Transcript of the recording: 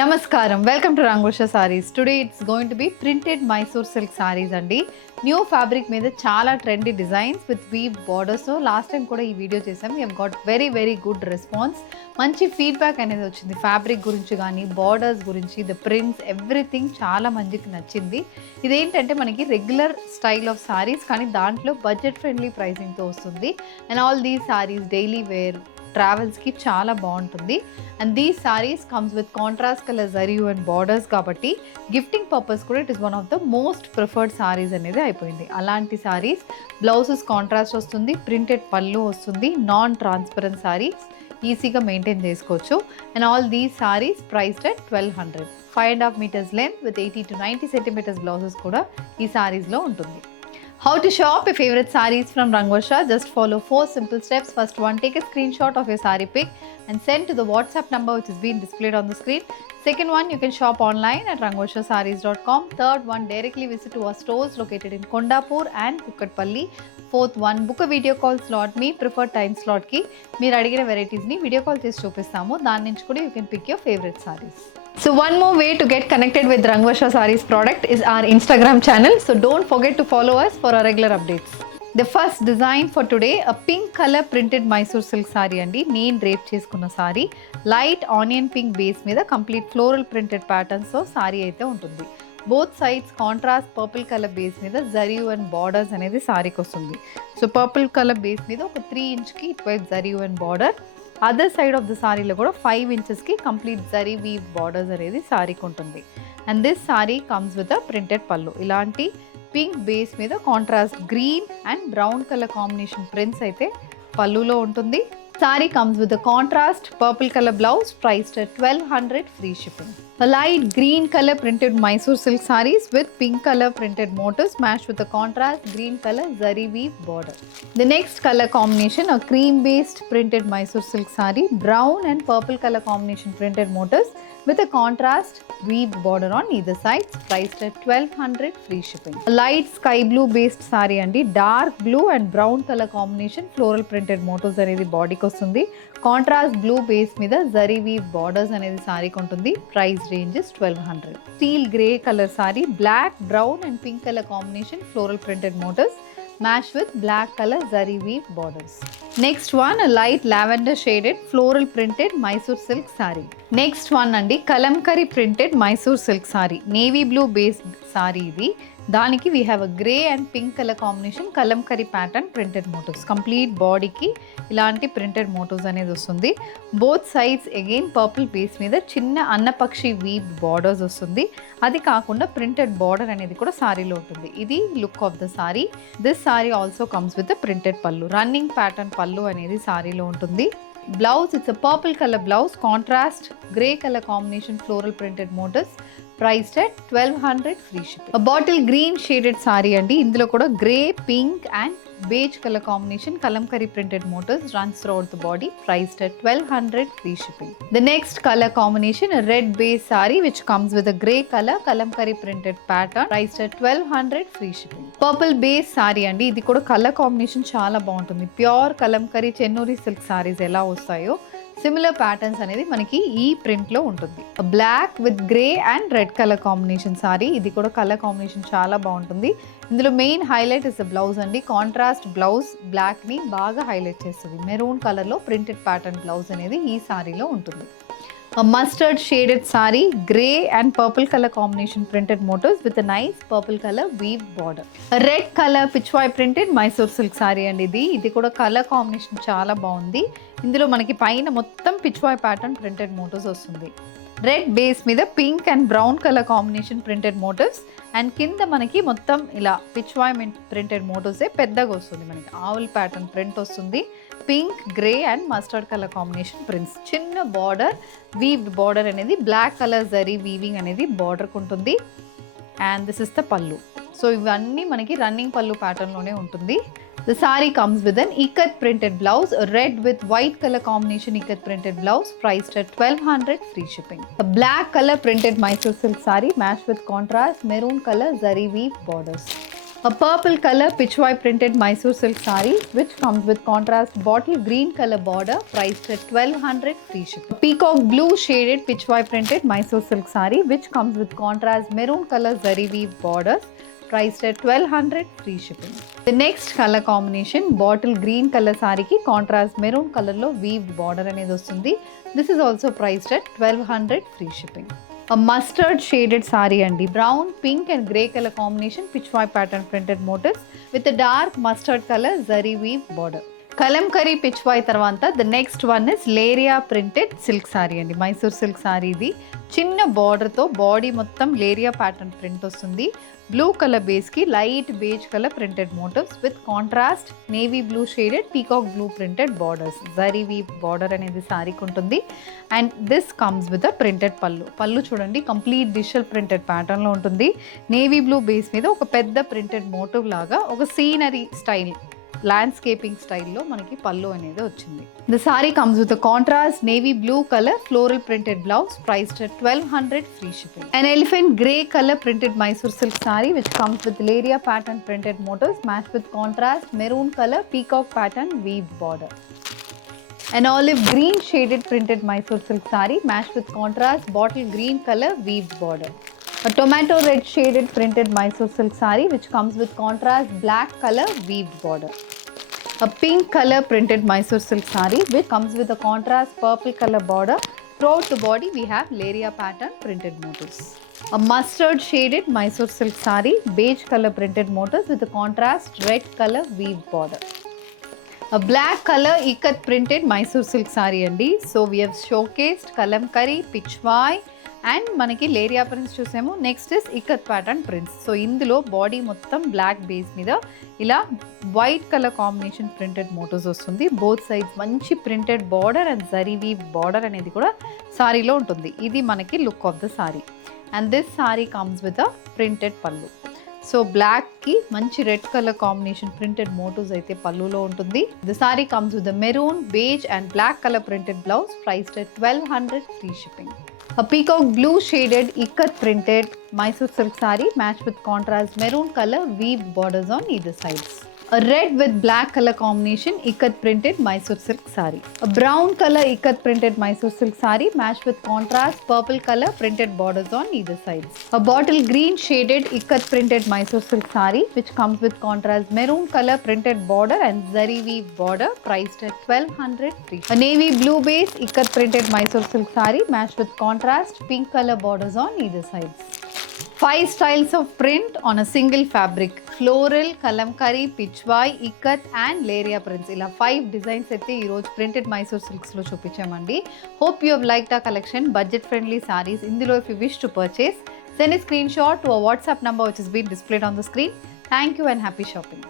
Namaskaram, welcome to Rangosha Sarees. Today it's going to be printed Mysore silk sarees andi. New fabric మీద చాలా trendy designs with weave borders. So last time కూడా ఈ వీడియో చేసాం. We have got very good response. మంచి ఫీడ్బ్యాక్ అనేది వచ్చింది. ఫ్యాబ్రిక్ గురించి కానీ బార్డర్స్ గురించి ద ప్రింట్స్ ఎవ్రీథింగ్ చాలా మందికి నచ్చింది. ఇదేంటంటే మనకి రెగ్యులర్ స్టైల్ ఆఫ్ సారీస్ కానీ దాంట్లో బడ్జెట్ ఫ్రెండ్లీ ప్రైసింగ్తో వస్తుంది. And all these sarees daily wear ట్రావెల్స్కి చాలా బాగుంటుంది. And these sarees comes with contrast colour జరియు అండ్ బార్డర్స్ కాబట్టి గిఫ్టింగ్ పర్పస్ కూడా it is one of the most preferred sarees అనేది అయిపోయింది. అలాంటి సారీస్ బ్లౌజెస్ కాంట్రాస్ట్ వస్తుంది, ప్రింటెడ్ పళ్ళు వస్తుంది, నాన్ ట్రాన్స్పరెంట్ సారీస్ ఈజీగా మెయింటైన్ చేసుకోవచ్చు. And all these sarees priced at 1200. 5.5 meters length with 80 to 90 centimeters blouses కూడా ఈ సారీస్లో ఉంటుంది. How to shop your favorite sarees from Rangosha? Just follow 4 simple steps. First one, take a screenshot of your saree pic and send to the WhatsApp number which is being displayed on the screen. Second one, you can shop online at rangoshasarees.com. Third one, directly visit to our stores located in Kondapur and Kukatpalli. Fourth one, book a video call slot. Me preferred time slot ki meer adigina varieties ni video call chesi chupistamu. Dani nunchi kuda you can pick your favorite sarees. So one more way to get connected with Rangosha Sarees product is our Instagram channel. So don't forget to follow us for our regular updates. The first design for today, a pink color printed Mysore silk saree andi. Neen drape cheskunna saree. Light onion pink base మీద complete floral printed patterns తో saree అయితే ఉంటుంది. Both sides contrast purple color base మీద జరియు and borders అనేది సారీకి వస్తుంది. So purple colour base మీద ఒక 3 ఇంచ్కి ఇటువైపు జరియు and border, other side of the సారీలో కూడా 5 ఇంచెస్కి కంప్లీట్ జరీ వీవ్ బార్డర్స్ అనేది సారీకి ఉంటుంది. And this saree comes with a printed పళ్ళు. ఇలాంటి పింక్ బేస్ మీద contrast green and brown colour combination prints అయితే పళ్ళులో ఉంటుంది. Sorry comes with a contrast purple colour blouse priced at 1200 free shipping. A light green color printed Mysore silk sarees with pink color printed motifs matched with a contrast green color zari weave border. The next color combination, a cream based printed Mysore silk saree, brown and purple color combination printed motifs with a contrast weave border on either side, priced at 1200 free shipping. A light sky blue based saree andi, dark blue and brown color combination floral printed motifs అనేది బాడీకి వస్తుంది. Contrast blue base మీద zari weave borders అనేది సారీకి ఉంటుంది. Price range is 1200. Steel grey colour saree, black brown and pink colour combination floral printed motifs matched with black color zari weave borders. Next one, a light lavender shaded floral printed Mysore silk saree. Next one andi, kalamkari printed Mysore silk saree. Navy blue based saree idi. దానికి we have a grey and pink colour combination kalamkari pattern printed motifs. Complete బాడీకి ఇలాంటి printed motifs అనేది వస్తుంది. Both sides again purple base మీద చిన్న అన్నపక్షి weave borders వస్తుంది. అది కాకుండా ప్రింటెడ్ బార్డర్ అనేది కూడా సారీలో ఉంటుంది. ఇది look of the saree. This saree also comes with printed pallu. Running pattern pallu అనేది సారీలో ఉంటుంది. Blouse it's a purple colour blouse, contrast grey colour combination floral printed motifs priced at 1200 free shipping. A bottle green shaded saree andi. ఇందులో కూడా grey pink and beige color combination kalamkari printed motifs runs throughout the body, priced at 1200 free shipping. The next color combination, a red base saree which comes with a grey color kalamkari printed pattern, priced at 1200 free shipping. Purple base saree andi. ఇది కూడా colour combination చాలా బాగుంటుంది. Pure kalamkari Chennuri silk sarees ఎలా వస్తాయో similar patterns అనేది మనకి ఈ ప్రింట్లో ఉంటుంది. Black with grey and red colour combination saree. ఇది కూడా కలర్ కాంబినేషన్ చాలా బాగుంటుంది. ఇందులో మెయిన్ హైలైట్ ఇస్ బ్లౌజ్ అండి. కాంట్రాస్ట్ బ్లౌజ్ బ్లాక్ని బాగా హైలైట్ చేస్తుంది. మెరూన్ కలర్లో ప్రింటెడ్ ప్యాటర్న్ బ్లౌజ్ అనేది ఈ సారీలో ఉంటుంది. A mustard shaded saree, grey and purple color combination printed motifs with a nice purple color weave border. A red color pitchwai printed Mysore silk saree and ఇది కూడా colour combination చాలా బాగుంది. ఇందులో మనకి పైన మొత్తం పిచ్వాయ్ ప్యాటర్న్ ప్రింటెడ్ మోటివ్స్ వస్తుంది. Red base మీద pink and brown colour combination printed motifs and కింద మనకి మొత్తం ఇలా పిచ్వాయ్ ప్రింటెడ్ మోటివ్సే పెద్దగా వస్తుంది. మనకి ఆవుల్ ప్యాటర్న్ ప్రింట్ వస్తుంది. Pink grey and mustard colour combination prints, చిన్న బార్డర్ వీవ్డ్ బార్డర్ అనేది బ్లాక్ కలర్ జరీ వీవింగ్ అనేది బార్డర్కి ఉంటుంది. అండ్ దిస్ ఇస్ ద పళ్ళు. సో ఇవన్నీ మనకి రన్నింగ్ పళ్ళు ప్యాటర్న్లోనే ఉంటుంది. The saree comes with an ikat printed blouse, red with white color combination ikat printed blouse, priced at 1200 free shipping. A black color printed Mysore silk saree matched with contrast maroon color zari weave borders. A purple color pitchwai printed Mysore silk saree which comes with contrast bottle green color border priced at 1200 free shipping. A peacock blue shaded pitchwai printed Mysore silk saree which comes with contrast maroon color zari weave borders priced at 1200 free shipping. The next color combination bottle green color saree ki contrast maroon color lo weaved border anedi vastundi. This is also priced at 1200 free shipping. A mustard shaded saree andi, brown, pink and grey color combination pitchwai pattern printed motifs with a dark mustard color zari weave border. Kalamkari pichwai తర్వాత the next one is leheriya printed silk sari అండి. Mysore silk sari ఇది చిన్న బార్డర్తో body మొత్తం leheriya pattern print వస్తుంది. Blue colour బేస్కి light beige colour printed motifs with contrast navy blue shaded peacock blue printed borders zari weave border అనేది సారీకి ఉంటుంది. And this comes with a printed పళ్ళు చూడండి కంప్లీట్ డిజిటల్ ప్రింటెడ్ ప్యాటర్న్లో ఉంటుంది. నేవీ బ్లూ బేస్ మీద ఒక పెద్ద ప్రింటెడ్ మోటివ్ లాగా ఒక సీనరీ స్టైల్ ల్యాండ్స్కేపింగ్ స్టైల్లో మనకి పళ్ళు అనేది వచ్చింది. ద saree comes with contrast navy blue colour floral printed blouse priced at 1200 free shipping. An elephant grey color printed Mysore silk saree which comes with Leria pattern printed motifs matched with contrast maroon color peacock pattern weave border. An olive green shaded printed Mysore silk saree matched with contrast bottle green color weave border. A tomato red shaded printed Mysore silk saree which comes with contrast black color weaved border. A pink color printed Mysore silk saree which comes with a contrast purple color border. Throughout the body we have Leria pattern printed motifs. A mustard shaded Mysore silk saree beige color printed motifs with a contrast red color weaved border. A black color ikat printed Mysore silk saree andi. So we have showcased kalamkari, pitchwai and మనకి leheriya prints చూసాము. Next is ikat pattern prints. So ఇందులో body మొత్తం black base మీద ఇలా white colour combination printed motifs వస్తుంది. Both sides మంచి printed border and zari weave border అనేది కూడా సారీలో ఉంటుంది. ఇది మనకి look of the saree. And this saree comes with a printed pallu. So బ్లాక్కి మంచి red colour combination printed motifs అయితే పళ్ళులో ఉంటుంది. The saree comes with the maroon beige and black colour printed blouse priced at 1200 free shipping. A peacock blue shaded ikat printed Mysore silk saree matched with contrast maroon color weave borders on either sides. A red with black color combination ikat printed Mysore silk saree. A brown color ikat printed Mysore silk saree matched with contrast purple color printed borders on either sides. A bottle green shaded ikat printed Mysore silk saree which comes with contrast maroon color printed border and zari weave border priced at 1200 free. A navy blue base ikat printed Mysore silk saree matched with contrast pink color borders on either sides. 5 styles of print on a single fabric. Floral, kalamkari, pitchwai, ikat and leheriya prints. ఇలా 5 designs అయితే ఈరోజు printed Mysore సిల్క్స్లో చూపించామండి. Hope you have liked a collection. Budget friendly sarees. ఇందులో if you wish to purchase, send a screenshot to a WhatsApp number which is being displayed on the screen. Thank you and happy shopping.